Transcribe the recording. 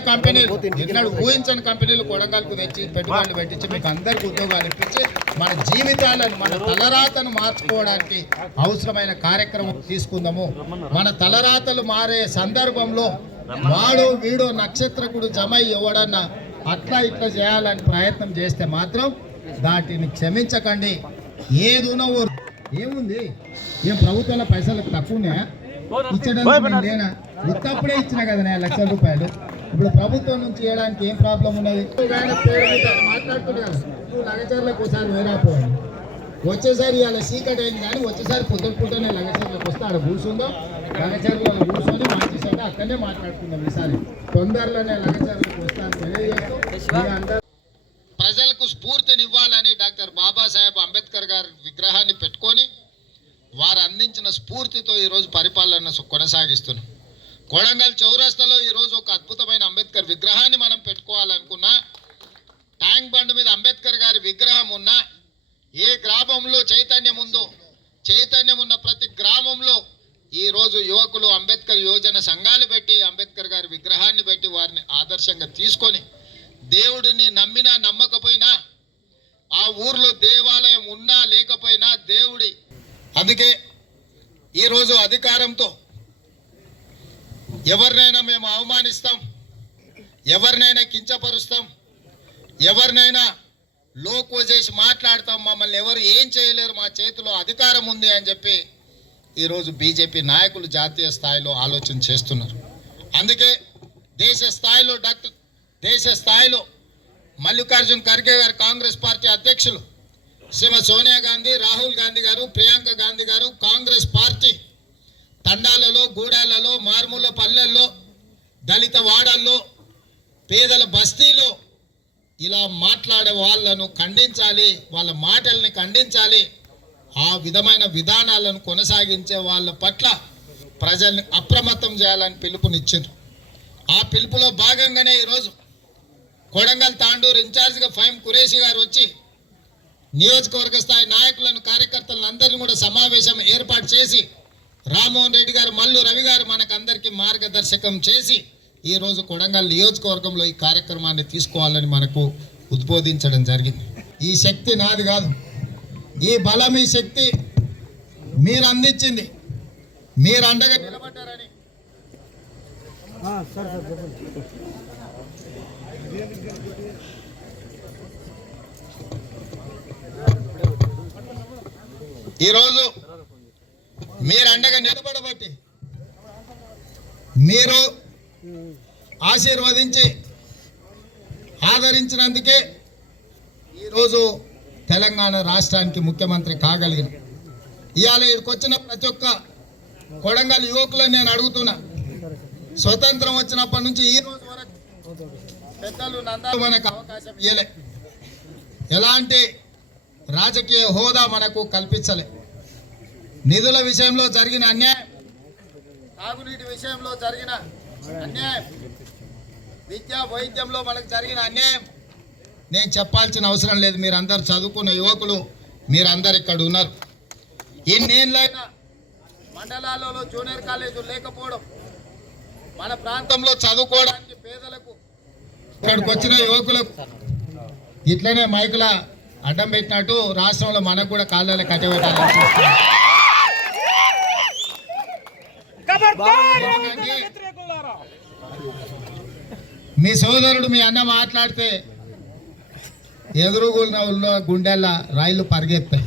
కంపెనీలు ఎన్నడూ ఊహించని కంపెనీలు కొడంగల్కు తెచ్చి పెట్టుబడులు పెట్టించి మీకు అందరికి ఉద్యోగాలు ఇప్పించి మన జీవితాలను మన తలరాతను మార్చుకోవడానికి అవసరమైన కార్యక్రమం తీసుకుందాము. మన తలరాతలు మారే సందర్భంలో వాడు వీడు నక్షత్రకుడు జమ ఎవడన్నా అట్లా ఇట్లా చేయాలని ప్రయత్నం చేస్తే మాత్రం దాటిని క్షమించకండి. ఏదునో ఏముంది? ఏం ప్రభుత్వాల పైసలకు తక్కువనే ఉన్నాయా ఇచ్చడానికి ఉత్తప్పుడే ఇచ్చిన కదా నేను లక్షల రూపాయలు. ఇప్పుడు ప్రభుత్వం నుంచి చేయడానికి ఏం ప్రాబ్లం ఉన్నది? నువ్వు లగచర్లకు ఒకసారి వేరాపోవాలి వచ్చేసారి ఇవాళ చీకటి అయింది కానీ వచ్చేసారి పొద్దు పుట్టనే లగచర్లకు వస్తే ఆడ కూర్చుందాం. లగచర్లలో కూర్చొని మంచి అక్కడనే మాట్లాడుకుందాం ఈసారి. తొందరలోనే లగచర్లకు వస్తాను తెలియజేస్తూ అందరూ ప్రజలకు స్ఫూర్తినివ్వాలని డాక్టర్ బాబాసాహెబ్ అంబేద్కర్ గారి విగ్రహాన్ని పెట్టుకొని వారు అందించిన స్ఫూర్తితో ఈరోజు పరిపాలన కొనసాగిస్తున్నాం. కొడంగల్ చౌరస్తాలో ఈరోజు ఒక అద్భుతమైన అంబేద్కర్ విగ్రహాన్ని మనం పెట్టుకోవాలనుకున్నా ట్యాంక్ బండ్ మీద అంబేద్కర్ గారి విగ్రహం ఉన్నా ఏ గ్రామంలో చైతన్యం ఉందో చైతన్యం ఉన్న ప్రతి గ్రామంలో ఈరోజు యువకులు అంబేద్కర్ యోజన సంఘాలు పెట్టి అంబేద్కర్ గారి విగ్రహాన్ని పెట్టి వారిని ఆదర్శంగా తీసుకొని దేవుడిని నమ్మినా నమ్మకపోయినా ఆ ఊర్లో దేవాలయం ఉన్నా లేకపోయినా దేవుడి అందుకే ఈరోజు అధికారంతో ఎవరినైనా మేము అవమానిస్తాం ఎవరినైనా కించపరుస్తాం ఎవరినైనా లోకో చేసి మాట్లాడతాం మమ్మల్ని ఎవరు ఏం చేయలేరు మా చేతిలో అధికారం ఉంది అని చెప్పి ఈరోజు బీజేపీ నాయకులు జాతీయ స్థాయిలో ఆలోచన చేస్తున్నారు. అందుకే దేశ స్థాయిలో డాక్టర్ దేశ స్థాయిలో మల్లికార్జున్ ఖర్గే గారు కాంగ్రెస్ పార్టీ అధ్యక్షులు శ్రీమతి సోనియా గాంధీ రాహుల్ గాంధీ గారు ప్రియాంక గాంధీ గారు కాంగ్రెస్ పార్టీ తండాలలో గూడాలలో మారుమూల పల్లెల్లో దళిత వాడల్లో పేదల బస్తీలో ఇలా మాట్లాడే వాళ్ళను ఖండించాలి వాళ్ళ మాటల్ని ఖండించాలి ఆ విధమైన విధానాలను కొనసాగించే వాళ్ళ పట్ల ప్రజల్ని అప్రమత్తం చేయాలని పిలుపునిచ్చిండ్రు. ఆ పిలుపులో భాగంగానే ఈరోజు కొడంగల్ తాండూరు ఇన్ఛార్జిగా ఫైమ్ కురేషి గారు వచ్చి నియోజకవర్గ స్థాయి నాయకులను కార్యకర్తలను అందరినీ కూడా సమావేశం ఏర్పాటు చేసి రామ్మోహన్ రెడ్డి గారు మల్లు రవి గారు మనకందరికీ మార్గదర్శకం చేసి ఈరోజు కొడంగల్ నియోజకవర్గంలో ఈ కార్యక్రమాన్ని తీసుకోవాలని మనకు ఉద్బోధించడం జరిగింది. ఈ శక్తి నాది కాదు. ఈ బలం ఈ శక్తి మీరు అందించింది. మీరు అండగా నిలబడ్డారని. ఈరోజు మీరు అండగా నిలబడబట్టి మీరు ఆశీర్వదించి ఆదరించినందుకే ఈరోజు తెలంగాణ రాష్ట్రానికి ముఖ్యమంత్రి కాగలిగిన. ఇవాళ ఇక్కడికి వచ్చిన ప్రతి ఒక్క కొడంగల్ యువకులను నేను అడుగుతున్నా. స్వతంత్రం వచ్చినప్పటి నుంచి ఈ రోజు వరకు పెద్దలు నందాలు మనకు అవకాశం ఇవ్వలే ఎలాంటి రాజకీయ హోదా మనకు కల్పించలే. నిధుల విషయంలో జరిగిన అన్యాయం. తాగునీటి విషయంలో జరిగిన అన్యాయం. విద్యా వైద్యంలో మనకు జరిగిన అన్యాయం. నేను చెప్పాల్సిన అవసరం లేదు. మీరందరు చదువుకున్న యువకులు మీరందరు ఇక్కడ ఉన్నారు. ఇన్నేళ్ళైనా మండలాలలో జూనియర్ కాలేజీలు లేకపోవడం మన ప్రాంతంలో చదువుకోవడానికి పేదలకు ఇక్కడికి వచ్చిన యువకులకు ఇట్లనే మైకుల అడ్డం పెట్టినట్టు రాష్ట్రంలో మనకు కూడా కాళ్ళలో కట్టబెట్టాలని. మీ సోదరుడు మీ అన్న మాట్లాడితే ఎదురుగున్న గుండెల రైళ్ళు పరిగెత్తాయి.